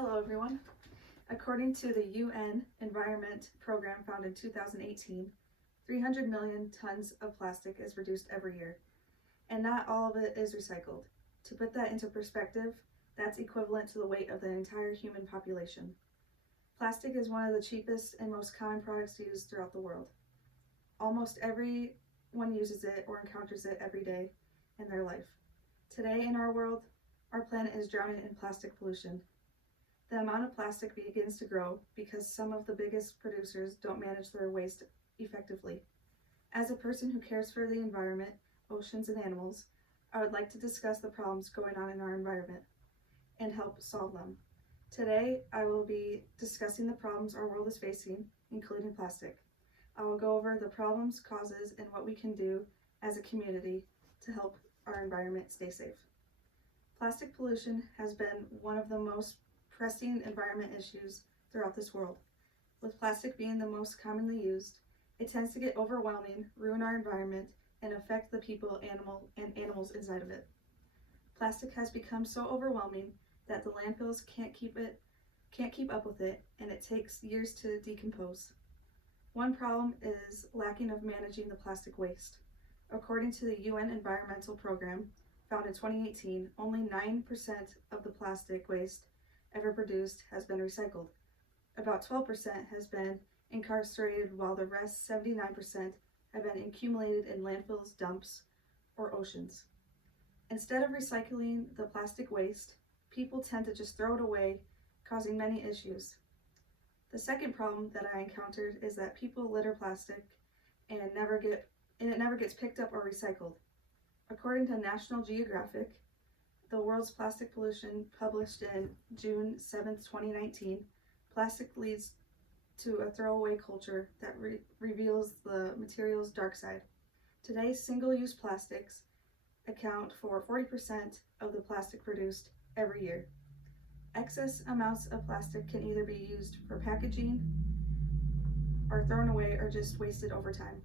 Hello everyone. According to the UN Environment Program found in 2018, 300 million tons of plastic is produced every year, and not all of it is recycled. To put that into perspective, that's equivalent to the weight of the entire human population. Plastic is one of the cheapest and most common products used throughout the world. Almost everyone uses it or encounters it every day in their life. Today in our world, our planet is drowning in plastic pollution. The amount of plastic begins to grow because some of the biggest producers don't manage their waste effectively. As a person who cares for the environment, oceans, and animals, I would like to discuss the problems going on in our environment and help solve them. Today, I will be discussing the problems our world is facing, including plastic. I will go over the problems, causes, and what we can do as a community to help our environment stay safe. Plastic pollution has been one of the most pressing environment issues throughout this world. With plastic being the most commonly used, it tends to get overwhelming, ruin our environment, and affect the people, animals inside of it. Plastic has become so overwhelming that the landfills can't keep up with it, and it takes years to decompose. One problem is lacking of managing the plastic waste. According to the UN Environmental Program, found in 2018, only 9% of the plastic waste ever produced has been recycled. About 12% has been incarcerated, while the rest 79% have been accumulated in landfills, dumps, or oceans. Instead of recycling the plastic waste, people tend to just throw it away, causing many issues. The second problem that I encountered is that people litter plastic and it never gets picked up or recycled. According to National Geographic, the world's plastic pollution, published in June 7th, 2019, plastic leads to a throwaway culture that reveals the material's dark side. Today, single-use plastics account for 40% of the plastic produced every year. Excess amounts of plastic can either be used for packaging or thrown away or just wasted over time.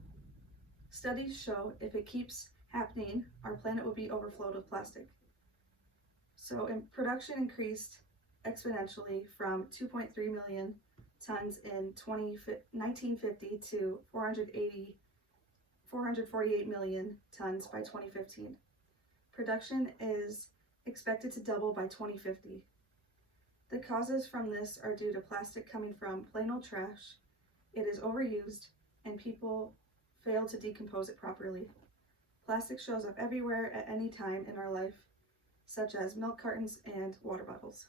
Studies show if it keeps happening, our planet will be overflowed with plastic. So production increased exponentially from 2.3 million tons in 1950 to 448 million tons by 2015. Production is expected to double by 2050. The causes from this are due to plastic coming from plain old trash, it is overused, and people fail to decompose it properly. Plastic shows up everywhere at any time in our life, such as milk cartons and water bottles.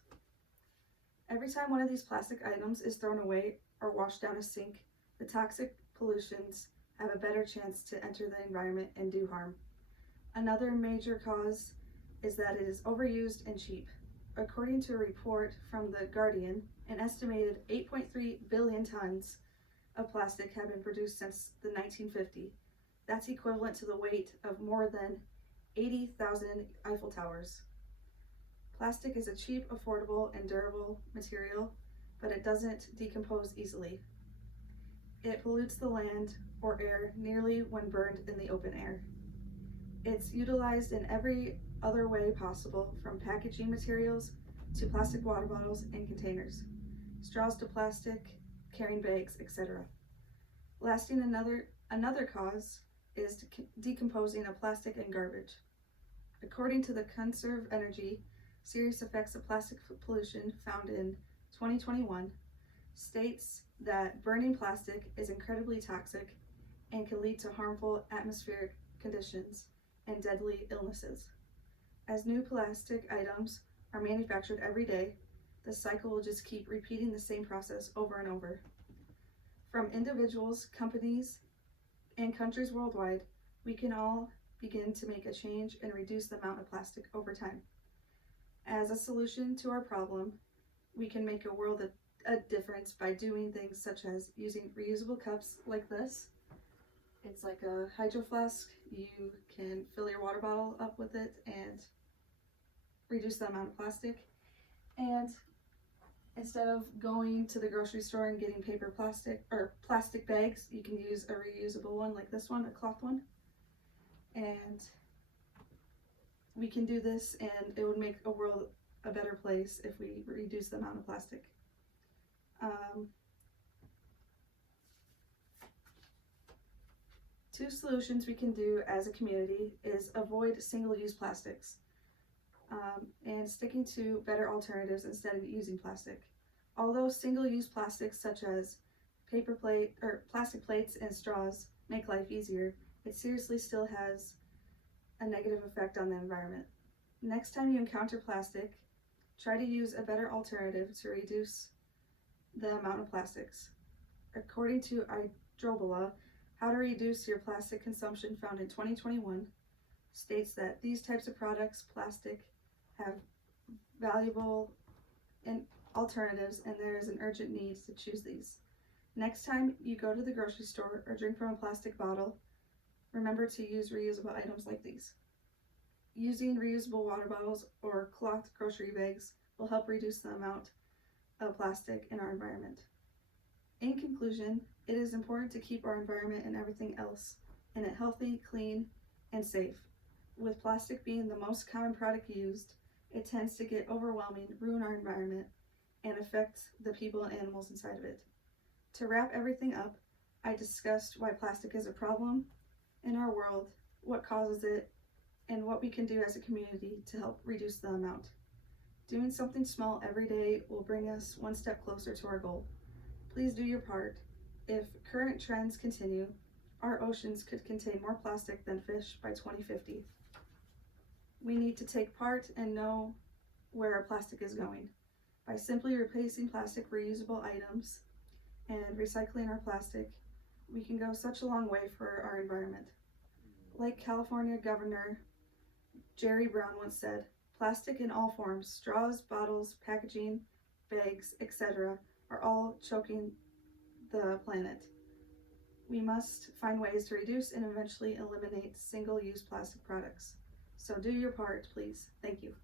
Every time one of these plastic items is thrown away or washed down a sink, the toxic pollutions have a better chance to enter the environment and do harm. Another major cause is that it is overused and cheap. According to a report from The Guardian, an estimated 8.3 billion tons of plastic have been produced since the 1950s. That's equivalent to the weight of more than 80,000 Eiffel Towers. Plastic is a cheap, affordable, and durable material, but it doesn't decompose easily. It pollutes the land or air nearly when burned in the open air. It's utilized in every other way possible, from packaging materials to plastic water bottles and containers, straws to plastic carrying bags, etc. Lastly, another cause is decomposing of plastic and garbage. According to the Conserve Energy Serious Effects of Plastic Pollution found in 2021, states that burning plastic is incredibly toxic and can lead to harmful atmospheric conditions and deadly illnesses. As new plastic items are manufactured every day, the cycle will just keep repeating the same process over and over. From individuals, companies, and countries worldwide, we can all begin to make a change and reduce the amount of plastic over time. As a solution to our problem, we can make a world a difference by doing things such as using reusable cups like this. It's like a hydro flask. You can fill your water bottle up with it and reduce the amount of plastic. And instead of going to the grocery store and getting plastic bags, you can use a reusable one like this one, a cloth one. And we can do this and it would make a world a better place if we reduce the amount of plastic. Two solutions we can do as a community is avoid single-use plastics and sticking to better alternatives instead of using plastic. Although single-use plastics such as plastic plates and straws make life easier, it seriously still has a negative effect on the environment. Next time you encounter plastic, try to use a better alternative to reduce the amount of plastics. According to Idrobola, How to Reduce Your Plastic Consumption, found in 2021, states that these types of products, plastic, have valuable alternatives, and there is an urgent need to choose these. Next time you go to the grocery store or drink from a plastic bottle, remember to use reusable items like these. Using reusable water bottles or cloth grocery bags will help reduce the amount of plastic in our environment. In conclusion, it is important to keep our environment and everything else in it healthy, clean, and safe. With plastic being the most common product used, it tends to get overwhelming, ruin our environment, and affect the people and animals inside of it. To wrap everything up, I discussed why plastic is a problem in our world, what causes it, and what we can do as a community to help reduce the amount. Doing something small every day will bring us one step closer to our goal. Please do your part. If current trends continue, our oceans could contain more plastic than fish by 2050. We need to take part and know where our plastic is going. By simply replacing plastic reusable items and recycling our plastic, we can go such a long way for our environment. Like California Governor Jerry Brown once said, plastic in all forms, straws, bottles, packaging, bags, etc., are all choking the planet. We must find ways to reduce and eventually eliminate single-use plastic products. So do your part, please. Thank you.